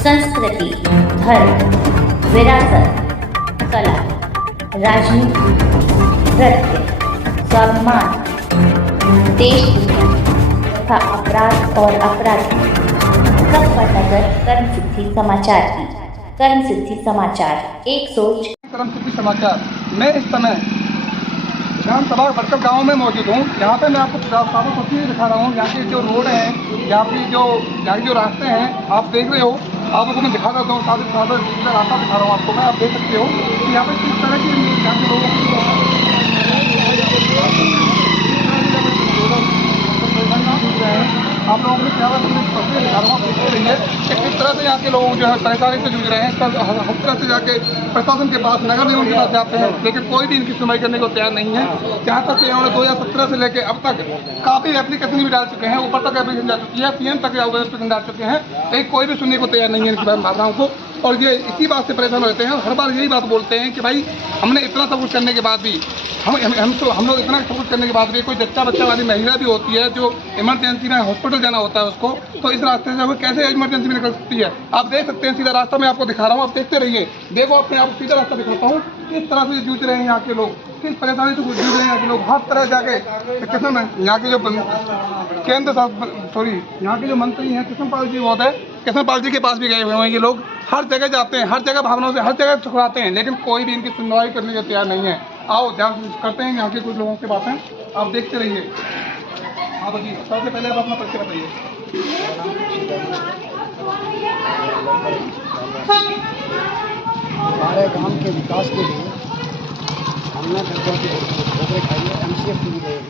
संस्कृति, धर्म, विरासत, कला, राजनीति, नृत्य, स्वाभिमान, देश तथा अपराध और अपराधी, सब पर नजर कर्म सिद्धि समाचार की। कर्म सिद्धि समाचार, एक सोच। कर्म सिद्धि समाचार। मैं इस समय विधानसभा बरकर गांव में मौजूद हूँ। यहाँ पे मैं आपको सारी तस्वीर दिखा रहा हूँ। यहाँ के जो रोड हैं, यहाँ के जो रास्ते हैं, आप देख रहे हो। आपको मैं दिखा रहा हूँ, सादा रास्ता दिखा रहा हूँ आपको मैं। आप देख सकते हो कि यहाँ पे किस तरह की यहाँ के लोगों आप लोगों को क्या तस्वीर दिखा रहा हूँ, देखते रहिए कि किस तरह से यहाँ के लोग जो है परेशानी से जूझ रहे हैं। हर तरह से जाके प्रशासन के पास, नगर निगम के पास जाते हैं, लेकिन कोई भी इनकी सुनवाई करने को तैयार नहीं है। जहाँ तक इन्होंने 2017 से लेकर अब तक काफ़ी एप्लीकेशन भी डाल चुके हैं, ऊपर तक एप्लीकेशन डाल चुकी है, PM तक एप्लीकेशन डाल चुके हैं, लेकिन कोई भी सुनने को तैयार नहीं है इनकी भावनाओं को। और ये इसी बात से परेशान रहते हैं। हर बार यही बात बोलते हैं कि भाई हमने इतना सब कुछ करने के बाद भी हम लोग इतना सब कुछ करने के बाद भी कोई जच्चा बच्चा वाली महिला भी होती है जो इमरजेंसी में हॉस्पिटल जाना होता है उसको, तो इस रास्ते से वो कैसे इमरजेंसी में निकल सकती है। आप देख सकते हैं, सीधा रास्ता मैं आपको दिखा रहा हूँ, आप देखते रहिए। देखो, अपने आप सीधा रास्ता दिखाता हूँ, किस तरह से जूझ रहे हैं यहाँ के लोग, किस परेशानी से जूझ रहे हैं यहाँ के लोग। हर तरह जाके किसान यहाँ के जो यहाँ के जो मंत्री हैं कृष्णपाल जी महोदय, कृष्णपाल जी के पास भी गए हुए हैं ये लोग। हर जगह जाते हैं, हर जगह भावनाओं से हर जगह ठुकराते हैं, लेकिन कोई भी इनकी सुनवाई करने को तैयार नहीं है। आओ ध्यान करते हैं यहाँ के कुछ लोगों से बातें, आप देखते रहिए। हाँ बताइए, सबसे पहले आप अपना परिचय बताइए। हमारे गांव के विकास के लिए हमने ठोकरें खाई है। MCF भी गए,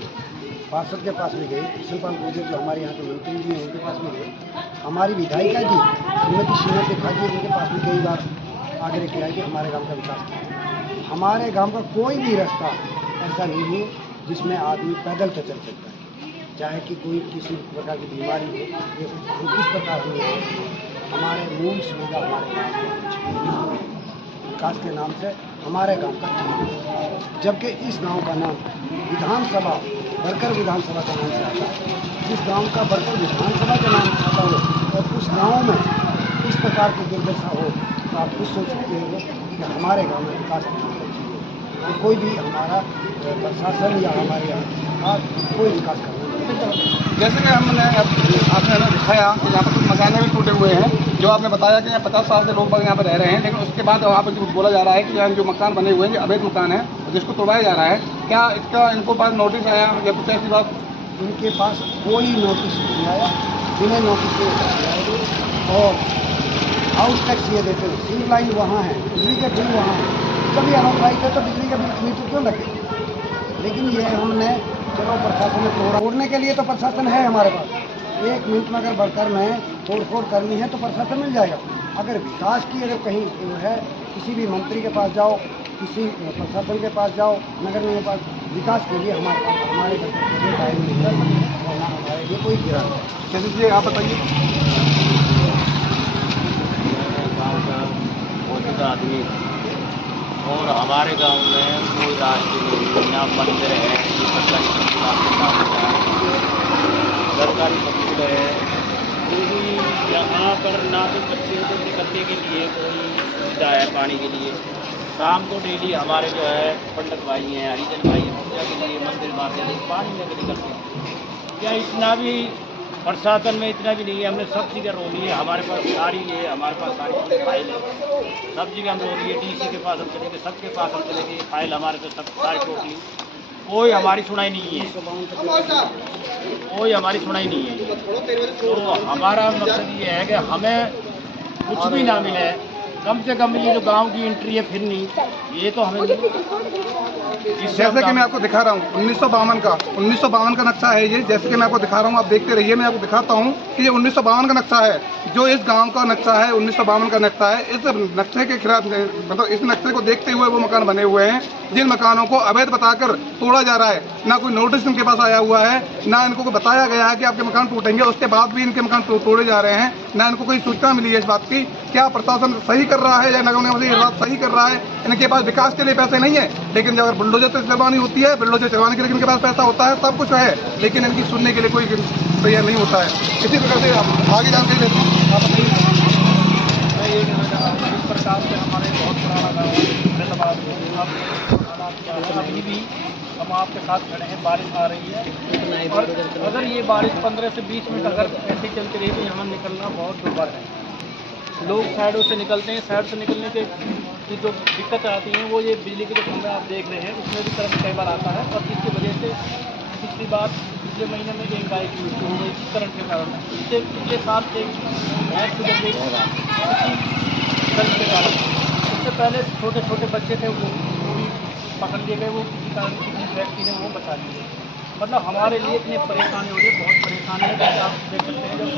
पार्षद के पास भी गए, कृष्णपाल जी जो हमारे यहाँ के मंत्री जी हैं उनके पास भी गए, हमारी विधायिका जी श्रीमती सीमा त्रिपाठी जी उनके पास भी कई बार आग्रह किया है कि हमारे गांव का विकास किया। हमारे गांव का कोई भी रास्ता ऐसा नहीं है जिसमें आदमी पैदल तो चल सकता है, चाहे कि कोई किसी प्रकार की बीमारी हो या किस प्रकार की हो। हमारे मूल सुविधा हमारे गाँव में विकास के नाम से हमारे गांव का नाम, जबकि इस गांव का नाम विधानसभा बरकर विधानसभा का नाम से आता है। जिस गांव का बरकर विधानसभा का नाम से आता हो और उस गांव में इस प्रकार की दुर्दशा हो, तो आप खुद सोच सकते हो कि हमारे गांव में विकास और कोई भी हमारा प्रशासन या हमारे यहाँ कोई विकास करना। जैसे कि हमने आपने दिखाया कि यहाँ पर कुछ मकाने भी टूटे हुए हैं, जो आपने बताया कि यहाँ 50 साल से लोग यहाँ पर रह रहे हैं, लेकिन उसके बाद वहाँ पर बोला जा रहा है कि यहाँ जो मकान बने हुए हैं ये अवैध मकान है जिसको तोड़वाया जा रहा है। क्या इसका इनको पास नोटिस आया या कुछ ऐसी बात? इनके पास कोई नोटिस नहीं आया, बिना नोटिस के और हाउस टैक्स ये देते हैं। सिंग लाइन वहाँ है, बिजली के बिल वहाँ है, कभी हम लाइट है तो बिजली का बिल मीटर क्यों रखे? लेकिन ये हमने चलो प्रशासन ने तोड़ने के लिए तो प्रशासन है हमारे पास। 1 मिनट में अगर बरकर में तोड़फोड़ करनी है तो प्रशासन मिल जाएगा। अगर विकास की अगर कहीं है, किसी भी मंत्री के पास जाओ, किसी प्रशासन के पास जाओ, नगर निगम के पास, विकास के लिए हमारे पास हमारे टाइम नहीं है और ना हमारे लिए कोई गिरा है। जैसे कि आप बताइए। गाँव का मौजूदा आदमी और हमारे गांव में कोई रास्ते नहीं, यहाँ मंदिर है, सरकारी स्कूल है, क्योंकि यहाँ पर ना तो बच्चे को निकलने के लिए कोई सुविधा है पानी के लिए। शाम को डेली हमारे जो है पंडित भाई हैं, हरिजन भाई हैं, पूजा के लिए मंदिर मारते हैं, पानी लेकर निकलते हैं। या इतना भी प्रशासन में इतना भी नहीं है। हमने सब जगह रो ली है, हमारे पास सारी है, हमारे पास सारी फाइल है, सब जगह हम रो लिए। DC के पास हम चलेंगे, सबके पास हम चलेंगे, फाइल हमारे पास सब सारी टोटली, कोई हमारी सुनाई नहीं है, कोई हमारी सुनाई नहीं है। तो हमारा मकसद ये है कि हमें कुछ भी ना मिले, कम से कम ये जो गांव की एंट्री है फिरनी, ये तो हमें जैसे कि मैं आपको दिखा रहा हूँ 1952 का नक्शा है ये। जैसे कि मैं आपको दिखा रहा हूँ, आप देखते रहिए। मैं आपको दिखाता हूँ कि ये 1952 का नक्शा है, जो इस गांव का नक्शा है 1952 का नक्शा है। इस नक्शे के खिलाफ, मतलब इस नक्शे को देखते हुए वो मकान बने हुए हैं, जिन मकानों को अवैध बताकर तोड़ा जा रहा है। ना कोई नोटिस इनके पास आया हुआ है, ना इनको बताया गया है कि आपके मकान टूटेंगे, उसके बाद भी इनके मकान तोड़े जा रहे हैं, ना इनको कोई सूचना मिली है इस बात की। क्या प्रशासन सही कर रहा है या नगर निगम ये बात सही कर रहा है? इनके पास विकास के लिए पैसे नहीं है, लेकिन जब बुलडोजर से चलवानी होती है, बुलडोजर चलवाने के लिए इनके पास पैसा होता है, सब कुछ है, लेकिन इनकी सुनने के लिए कोई तैयार नहीं होता है। इसी प्रकार से आप आगे जानकारी लेते हैं। आप बताइए। साथ खड़े हैं, बारिश आ रही है और अगर ये बारिश 15 से 20 मिनट अगर ऐसे चलती रही तो यहाँ निकलना बहुत दुर्भर है। लोग साइडों से निकलते हैं, साइड से निकलने के की जो दिक्कत आती है वो ये बिजली के जो खंभे आप देख रहे हैं उसमें भी करंट कई बार आता है और जिसकी वजह से पिछले महीने में एक गाय की मृत्यु हो गई करंट के कारण। इससे पिछले साल एक भैंस गुजर गई करंट के कारण। उससे पहले छोटे छोटे बच्चे थे वो भी पकड़ लिए गए, वो किसी कारण किसी व्यक्ति ने वो बचा लिए। मतलब हमारे लिए इतनी परेशानी हो रही है, बहुत परेशानी है। जैसे आप देख सकते हैं जब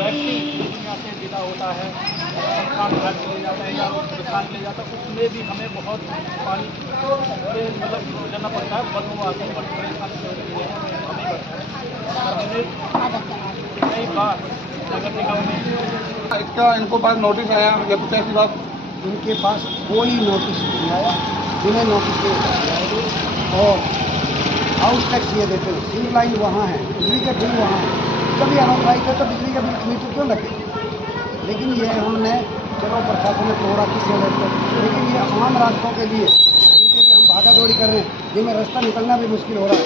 व्यक्ति यहाँ से विदा होता है शमशान घाट चले जाता है या दुकान ले जाता है उसमें भी हमें बहुत पानी से मतलब गुजरना पड़ता है, बदबू आती है, बड़ी परेशानी हो रही है हमें। कई बार नगर निगम में इसका इनको पास नोटिस आया या कुछ ऐसी बात? उनके पास कोई नोटिस नहीं आया, बिना नोटिस के और हाउस टैक्स ये देते हैं, सिंक लाइन वहाँ है, बिजली का बिल वहाँ है। कभी हम भाई थे तो बिजली का बिल मीटर क्यों लगे? लेकिन ये हमने चलो प्रशासन ने तोड़ा किसी वजह से, लेकिन ये आम रास्तों के लिए जिनके लिए हम भागा दौड़ी कर रहे हैं, जिनमें रास्ता निकलना भी मुश्किल हो रहा है,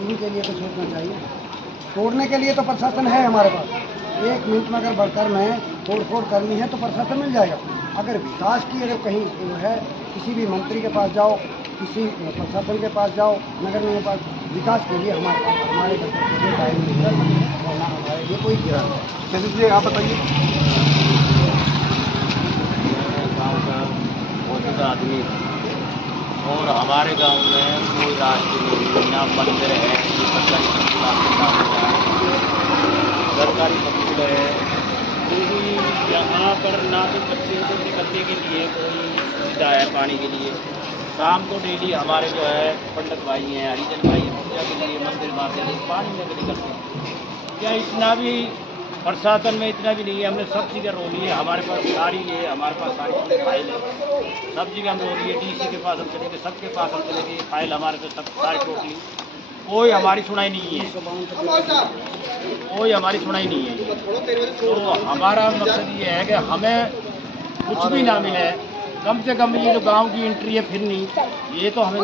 उनके लिए तो सोचना चाहिए। तोड़ने के लिए तो प्रशासन है हमारे पास, 1 मिनट में अगर बढ़कर में तोड़ फोड़ करनी है तो प्रशासन मिल जाएगा। अगर विकास की अगर कहीं है, किसी भी मंत्री के पास जाओ, किसी प्रशासन के पास जाओ, नगर निगम के पास, विकास के लिए हमारे पास हमारे टाइम नहीं है और ना हमारे लिए कोई गिरा है। जैसे जी आप बताइए। गाँव का मौजूदा आदमी और हमारे गांव में कोई रास्ते नहीं, ना मंदिर है, सरकारी स्कूल है, क्योंकि यहाँ पर ना तो बच्चे को निकलने के लिए कोई सुविधा है पानी के लिए। शाम को डेली हमारे जो है पंडित भाई हैं, हरिजन भाई हैं, पूजा के लिए मंदिर मारते हैं, पानी में भी निकलते हैं। क्या इतना भी प्रशासन में इतना भी नहीं है, हमने सब चीज़ें रो ली है, हमारे पास सारी है, हमारे पास सारी फाइल है, सब जगह हम रो ली है, DC के पास हम चले गए, सबके पास हम चले गए, फाइल हमारे पास सब सारी टोटली, कोई हमारी सुनाई नहीं है, कोई हमारी सुनाई नहीं है। तो हमारा मकसद ये है कि हमें कुछ भी ना मिले, कम से कम ये जो गांव की एंट्री है फिरनी, ये तो हमें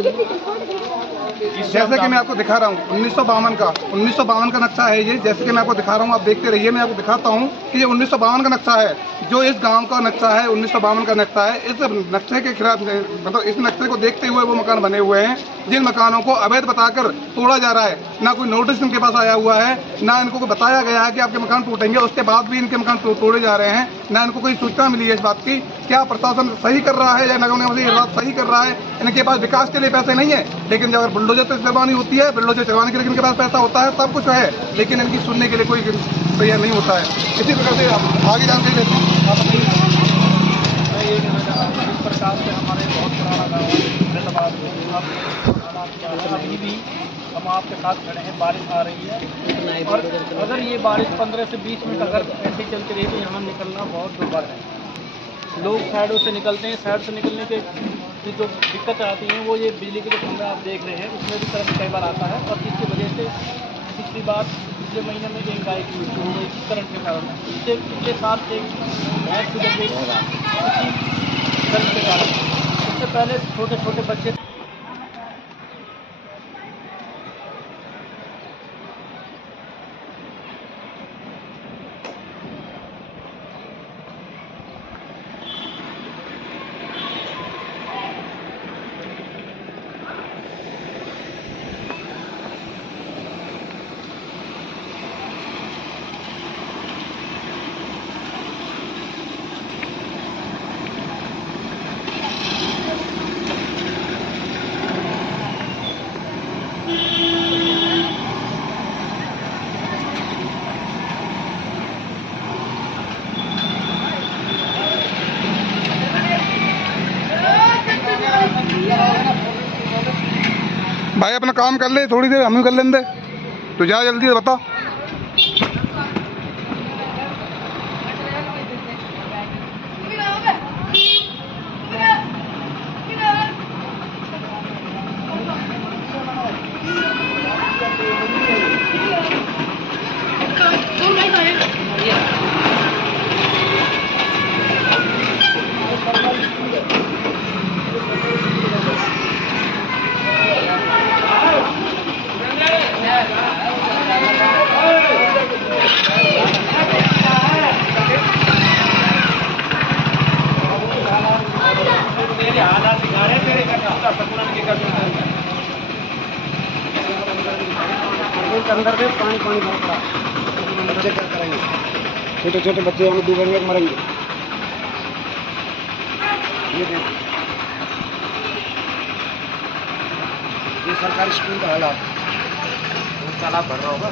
जैसे कि मैं आपको दिखा रहा हूँ 1952 का नक्शा है ये। जैसे कि मैं आपको दिखा रहा हूँ, आप देखते रहिए, मैं आपको दिखाता हूँ कि ये 1952 का नक्शा है, जो इस गांव का नक्शा है 1952 का नक्शा है। इस नक्शे के खिलाफ मतलब इस नक्शे को देखते हुए वो मकान बने हुए हैं, जिन मकानों को अवैध बताकर तोड़ा जा रहा है। ना कोई नोटिस इनके पास आया हुआ है, ना इनको को बताया गया है कि आपके मकान टूटेंगे, उसके बाद भी इनके मकान तोड़े जा रहे हैं, ना इनको कोई सूचना मिली है इस बात की। क्या प्रशासन सही कर रहा है या नगर निगम ये बात सही कर रहा है? इनके पास विकास के लिए पैसे नहीं है, लेकिन जब बुलडोजर से चलवानी होती है, बुलडोजर चलवाने के लिए इनके पास पैसा होता है, सब कुछ है, लेकिन इनकी सुनने के लिए कोई तैयार नहीं होता है। इसी प्रकार से आप आगे जानकारी लेते हैं। आप इस प्रकार से हमारे बहुत पुराना गाँव है, अभी भी हम आपके साथ खड़े हैं, बारिश आ रही है और अगर ये बारिश 15 से 20 मिनट अगर ऐसे चलती रही तो यहाँ निकलना बहुत दुर्भर है। लोग साइडों से निकलते हैं, साइड से निकलने के की जो दिक्कत आती है वो ये बिजली के जो खंभे आप देख रहे हैं उसमें भी करंट कई बार आता है और जिसकी वजह से पिछले महीने में एक गाय की मृत्यु हो गई करंट के कारण। इससे पिछले साल एक भैंस गुजर गई करंट के कारण। उससे पहले छोटे छोटे बच्चे भाई अपना काम कर ले, थोड़ी देर हम ही कर लेंगे, तो जा जल्दी बता। अंदर से पानी पानी भर पड़ा, बच्चे क्या करेंगे? छोटे छोटे बच्चे हम डूबेंगे, मरेंगे। ये देखो, ये सरकारी स्कूल का हालात। तालाब भर रहा होगा।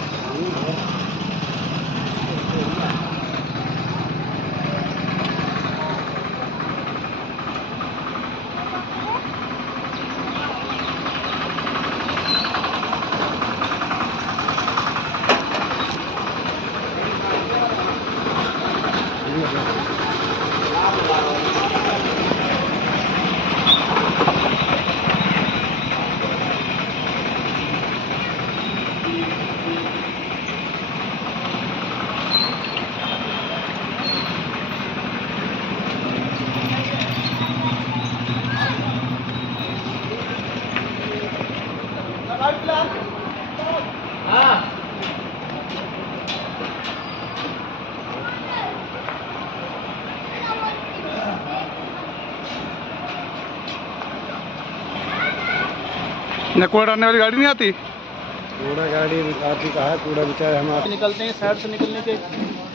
न कूड़ा डालने वाली गाड़ी नहीं आती। कूड़ा गाड़ी आती का है, कूड़ा बेचारे हमारे निकलते हैं, साइड से निकलने के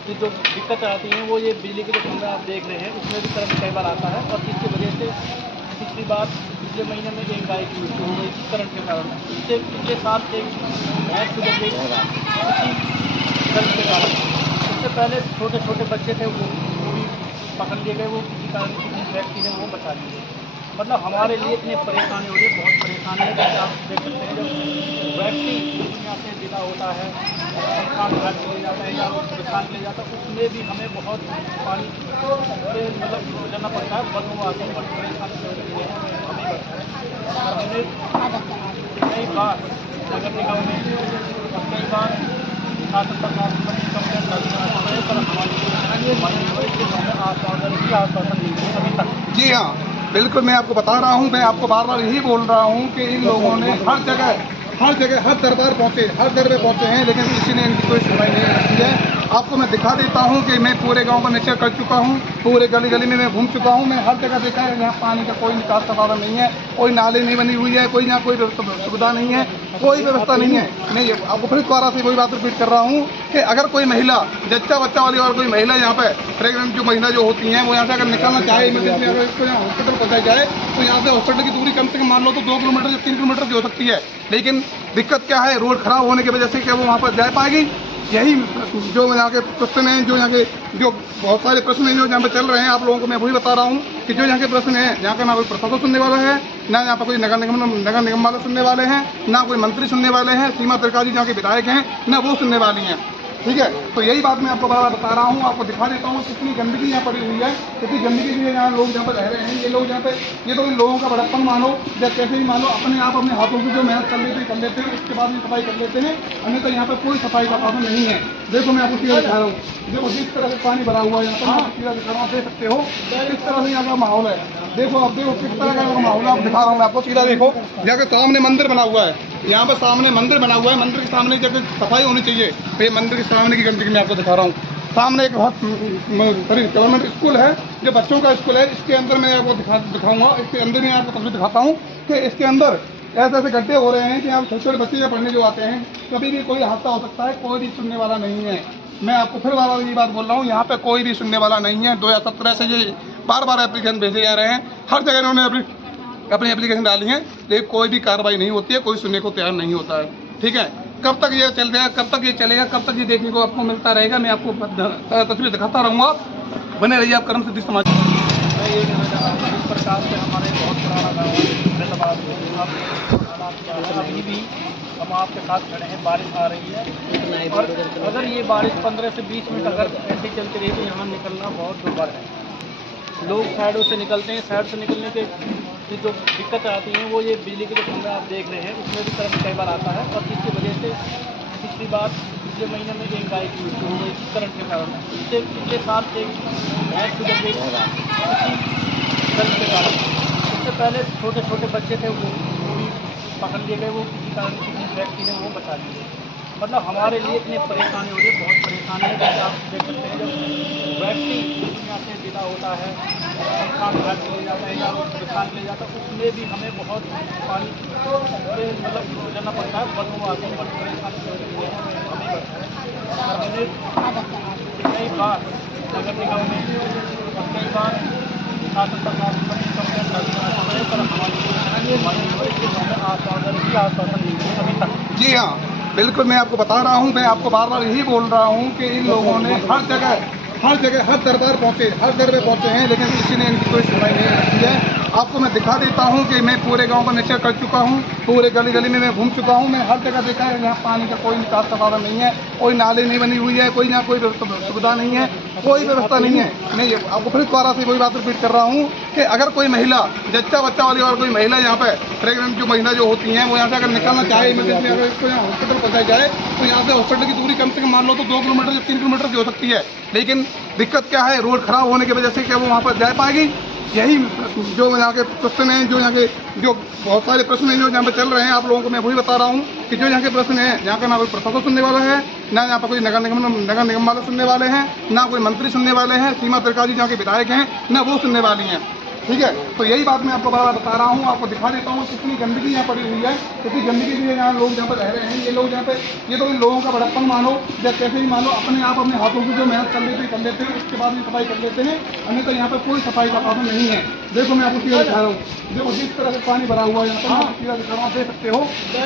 की जो दिक्कत आती है वो ये बिजली के जो खंभे आप देख रहे हैं उसमें भी करंट कई बार आता है, और जिसकी वजह से पिछली बार पिछले महीने में एक गाय की मृत्यु हो गई करंट के कारण। इससे पिछले साल एक भैंस गुजर गई करंट के कारण। इससे पहले छोटे छोटे बच्चे थे वो भी पकड़ लिए गए, वो किसी कारण किसी व्यक्ति ने वो बचा लिए। मतलब हमारे लिए इतनी परेशानी हो रही है, बहुत परेशानी है। जैसे आप देख सकते हैं जब व्यक्ति यहाँ से विदा होता है, शमशान घाट ले जाता है या दुकान ले जाता है, उसमें भी हमें बहुत पानी से मतलब गुजरना पड़ता है। बदबू आते हैं, बड़ी परेशानी हो रही है हमें बढ़ता है। और हमने कई बार नगर निगम में कई बार शासन सरकार कंप्लेंट करते पर हमारे आश्वासन नहीं है अभी तक। जी हाँ, बिल्कुल मैं आपको बता रहा हूँ, मैं आपको बार बार यही बोल रहा हूँ कि इन लोगों ने हर जगह हर दरबार पहुँचे, हर दर पे पहुँचे हैं, लेकिन किसी ने इनकी कोई सुनवाई नहीं रखी है। आपको मैं दिखा देता हूँ कि मैं पूरे गांव का निरीक्षण कर चुका हूँ, पूरे गली गली में मैं घूम चुका हूँ। मैं हर जगह देखा है यहाँ पानी का कोई निकास का साधन नहीं है, कोई नाली नहीं बनी हुई है, कोई यहाँ कोई सुविधा नहीं है, कोई व्यवस्था नहीं है। मैं ये आपको फिर दोबारा से वही बात रिपीट कर रहा हूँ कि अगर कोई महिला जच्चा बच्चा वाली और कोई महिला यहाँ पे प्रेग्नेंट जो महिला जो होती हैं वो यहाँ से अगर निकलना चाहे, इमरजेंसी अगर इसको यहाँ हॉस्पिटल पहुँचाई जाए तो यहाँ से हॉस्पिटल की दूरी कम से कम मान लो तो 2 किलोमीटर या 3 किलोमीटर की हो सकती है। लेकिन दिक्कत क्या है, रोड खराब होने की वजह से क्या वो वहाँ पर जा पाएगी? यही जो यहाँ के प्रश्न हैं, जो यहाँ के जो बहुत सारे प्रश्न हैं जो यहाँ पे चल रहे हैं, आप लोगों को मैं वही बता रहा हूँ कि जो यहाँ के प्रश्न हैं, यहाँ का ना कोई प्रशासन सुनने वाला है, ना यहाँ पर कोई नगर निगम वाले सुनने वाले हैं, ना कोई मंत्री सुनने वाले हैं, सीमा त्रिकाजी जहाँ के विधायक हैं ना वो सुनने वाली हैं। ठीक है, तो यही बात मैं आपको बार बता रहा हूँ, आपको दिखा देता हूँ कितनी गंदगी यहाँ पड़ी हुई है, कितनी गंदगी भी है। यहाँ लोग जहाँ पर रह रहे हैं, ये लोग यहाँ पे, ये तो इन लोगों का बड़प्पन मानो या कैसे भी मानो, अपने आप अपने हाथों की जो मेहनत कर लेते हैं उसके बाद भी सफाई कर लेते हैं। हमें तो यहाँ पे कोई सफाई का साधन नहीं है। देखो मैं आपको सीधा दिखा रहा हूँ, देखो जिस तरह से पानी भरा हुआ है यहाँ पर, सीधा दिखा रहा हूँ, देख सकते हो किस तरह से यहाँ का माहौल है। देखो आप देखो किस तरह का माहौल है, आप दिखा रहा हूँ मैं आपको सीधा। देखो यहाँ के सामने मंदिर बना हुआ है, यहाँ पर सामने मंदिर बना हुआ है, मंदिर के सामने जब सफाई होनी चाहिए तो ये मंदिर के सामने की गंदगी मैं आपको दिखा रहा हूँ। सामने एक बहुत गवर्नमेंट स्कूल है जो बच्चों का स्कूल है, इसके अंदर मैं आपको दिखाऊंगा, इसके अंदर मैं आपको तस्वीर दिखाता हूँ कि इसके अंदर ऐसे ऐसे गड्ढे हो रहे हैं कि यहाँ छोटे छोटे बच्चे जो पढ़ने जो आते हैं, कभी भी कोई हादसा हो सकता है, कोई भी सुनने वाला नहीं है। मैं आपको फिर बार ये बात बोल रहा हूँ, यहाँ पे कोई भी सुनने वाला नहीं है। 2017 से ये बार एप्लीकेशन भेजे जा रहे हैं, हर जगह इन्होंने अपनी एप्लीकेशन डाली है, लेकिन कोई भी कार्रवाई नहीं होती है, कोई सुनने को तैयार नहीं होता है। ठीक है, कब तक ये चल रहा, कब तक ये चलेगा, कब तक ये देखने को आपको मिलता रहेगा? मैं आपको तस्वीर दिखाता रहूँगा, बने रहिए आप कर्म सिद्धि समाज। मैं ये कहना चाह रहा हूँ, इस प्रकार से हमारे बहुत पुराना गाँव अभी भी हम आपके साथ खड़े हैं। बारिश आ रही है और अगर ये बारिश 15 से 20 मिनट अगर ऐसे चलती रही तो यहाँ निकलना बहुत दुर्भर है। लोग साइडों से निकलते हैं, साइड से निकलने के जो दिक्कत आती है वो ये बिजली के जो खंभे आप देख रहे हैं उसमें भी करंट कई बार आता है, और जिसकी वजह से पिछली बार पिछले महीने में एक गाय की मृत्यु हो गई करंट के कारण। इससे पिछले साल एक भैंस गुजर गई करंट के कारण। इससे पहले छोटे छोटे बच्चे थे वो भी पकड़ लिए गए, वो किसी कारण किसी व्यक्ति ने वो बचा लिए। मतलब हमारे लिए इतनी परेशानी हो रही है, बहुत परेशानी है। जैसे आप देख सकते हैं जब व्यक्ति यहाँ से विदा होता है, काम घर के ले जाता है या दुकान के ले जाता है, उसमें भी हमें बहुत पानी से मतलब गुजरना पड़ता है, बदबू आती है, बड़ी परेशानी हो रही है, हमें बढ़ता है। कई बार नगर निगम में और कई बार शासन सरकार से कंप्लेंट करते हैं, पर हमारी आश्वासन नहीं है अभी तक। जी हाँ, बिल्कुल मैं आपको बता रहा हूँ, मैं आपको बार बार यही बोल रहा हूँ कि इन लोगों ने हर जगह हर दरबार पहुँचे, हर दर पे पहुँचे हैं, लेकिन किसी ने इनकी कोई सुनवाई नहीं रखी है। आपको मैं दिखा देता हूँ कि मैं पूरे गांव का निरीक्षण कर चुका हूँ, पूरे गली गली में मैं घूम चुका हूँ, मैं हर जगह देखा है यहाँ पानी का कोई निकास का साधन नहीं है, कोई नाली नहीं बनी हुई है, कोई यहाँ कोई सुविधा नहीं है, कोई व्यवस्था नहीं है। मैं आपको फिर दोबारा से वही बात रिपीट कर रहा हूँ कि अगर कोई महिला जच्चा बच्चा वाली और कोई महिला यहाँ पे प्रेगनेंट जो महिला जो होती हैं वो यहाँ से अगर निकलना चाहे इमरजेंसी, अगर इसको यहाँ हॉस्पिटल पहुँचाई जाए तो यहाँ से हॉस्पिटल की दूरी कम से कम मान लो तो 2 किलोमीटर या 3 किलोमीटर की हो सकती है। लेकिन दिक्कत क्या है, रोड खराब होने की वजह से क्या वो वहाँ पर जा पाएगी? यही जो यहाँ के प्रश्न हैं, जो यहाँ के जो बहुत सारे प्रश्न हैं जो यहाँ पे चल रहे हैं, आप लोगों को मैं वही बता रहा हूँ कि जो यहाँ के प्रश्न हैं, यहाँ का ना कोई प्रशासन सुनने वाला है, ना यहाँ पर कोई नगर निगम वाले सुनने वाले हैं, ना कोई मंत्री सुनने वाले हैं, सीमा त्रिकाजी जहाँ के विधायक हैं ना वो सुनने वाली हैं। ठीक है, तो यही बात मैं आपको बार बता रहा हूँ, आपको दिखा देता हूँ कितनी गंदगी यहाँ पड़ी हुई है, कितनी गंदगी भी है यहाँ लोग जहाँ पर रह रहे हैं। ये लोग यहाँ पे ये तो इन लोगों का बड़प्पन मानो या कैसे ही मानो, अपने आप अपने हाथों से जो मेहनत कर लेते हैं उसके बाद भी सफाई कर लेते हैं, हमें तो यहाँ पे कोई सफाई का साधन नहीं है। देखो मैं आपको सीधा दिखा रहा हूँ, देखो जिस तरह से पानी भरा हुआ है यहाँ पर, आप सीधा दिखा रहा हूँ, देख सकते हो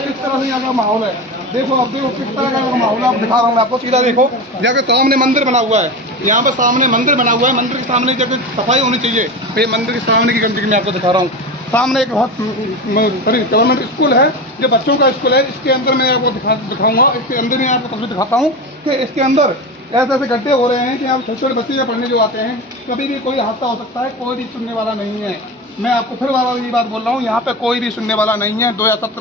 किस तरह से यहाँ का माहौल है। देखो आप देखो किस तरह का माहौल है, आप दिखा रहा हूँ मैं आपको सीधा। देखो यहाँ के सामने मंदिर बना हुआ है, यहाँ पर सामने मंदिर बना हुआ है, मंदिर के सामने जगह सफाई होनी चाहिए। तो ये मंदिर के सामने की गंदगी मैं आपको दिखा रहा हूँ। सामने एक बहुत गवर्नमेंट स्कूल है जो बच्चों का स्कूल है, इसके अंदर मैं आपको दिखाऊंगा, इसके अंदर मैं आपको तस्वीर दिखाता हूँ कि इसके अंदर ऐसे ऐसे गड्ढे हो रहे हैं कि यहाँ छोटे छोटे बच्चे जो पढ़ने जो आते हैं कभी भी कोई हादसा हो सकता है, कोई भी सुनने वाला नहीं है। मैं आपको फिर बार बार ये बात बोल रहा हूँ, यहाँ पे कोई भी सुनने वाला नहीं है। 2017